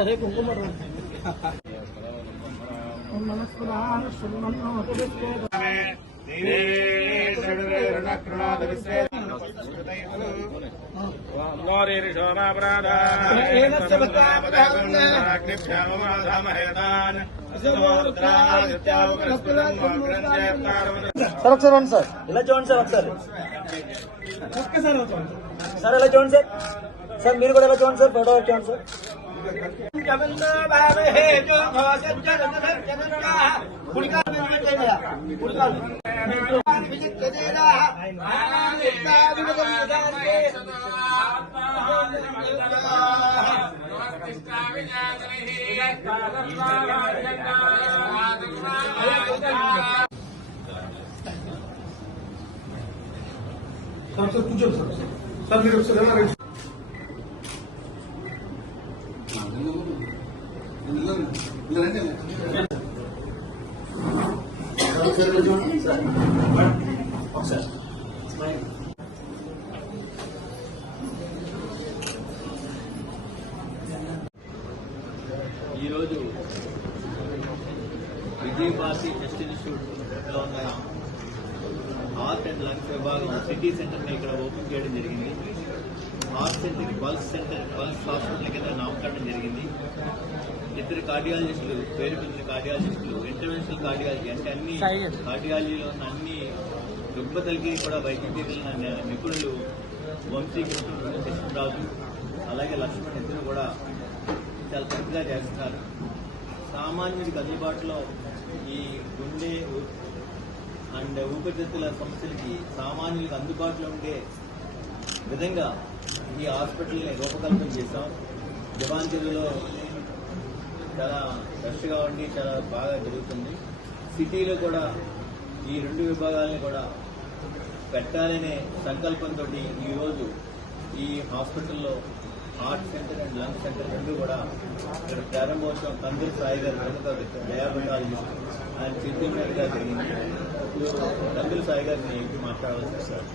अरे कुंकुम सर ఒకసారి సార్ ఇలా చూడండి సార్ ఒకసారి సార్ ఇలా చూడండి సార్ సార్ మీరు కూడా ఇలా చూడండి సార్ ఫోటో చూడండి సార్ सर కూర్చోండి సార్ సార్ మీరు ఒకసారి ఈరోజు విజయభారతి టెస్ట్ ఇన్స్టిట్యూట్లో ఉన్న హార్ట్ అండ్ లంగ్స్ విభాగం సిటీ సెంటర్ని ఇక్కడ ఓపెన్ చేయడం జరిగింది. Heart center, pulse centre, pulse hospital కింద నామకరణం జరిగింది. ఇద్దరు కార్డియాలజిస్టులు, పేరు పొందిన కార్డియాలజిస్టులు, ఇంటర్వెన్షనల్ కార్డియాలజీ అంటే అన్ని కార్డియాలజీలో ఉన్న అన్ని రుగ్మతలకి కూడా వైద్యం చేయగలిగిన నిపుణులు వంశీకృష్ణరాజు అలాగే లక్ష్మణ్ ఇద్దరు కూడా చాలా చక్కగా చేస్తున్నారు. సామాన్యుడికి అందుబాటులో ఈ గుండె అండ్ ఊపిరితిత్తుల సమస్యలకి సామాన్యులకు అందుబాటులో ఉండే విధంగా ఈ హాస్పిటల్ని రూపకల్పన చేశాం. దివాంతిలో చాలా రష్గా ఉండి చాలా బాగా జరుగుతుంది. సిటీలో కూడా ఈ రెండు విభాగాలని కూడా పెట్టాలనే సంకల్పంతో ఈరోజు ఈ హాస్పిటల్లో heart center and lung centre రెండు కూడా ఇక్కడ ప్రారంభోత్సవం తండ్రి సాయి గారు ప్రముఖ డయాబెటాలజిస్ట్ ఆయన చేతుల మీదుగా జరిగింది. తండ్రి సాయి గారిని మాట్లాడవలసి సార్.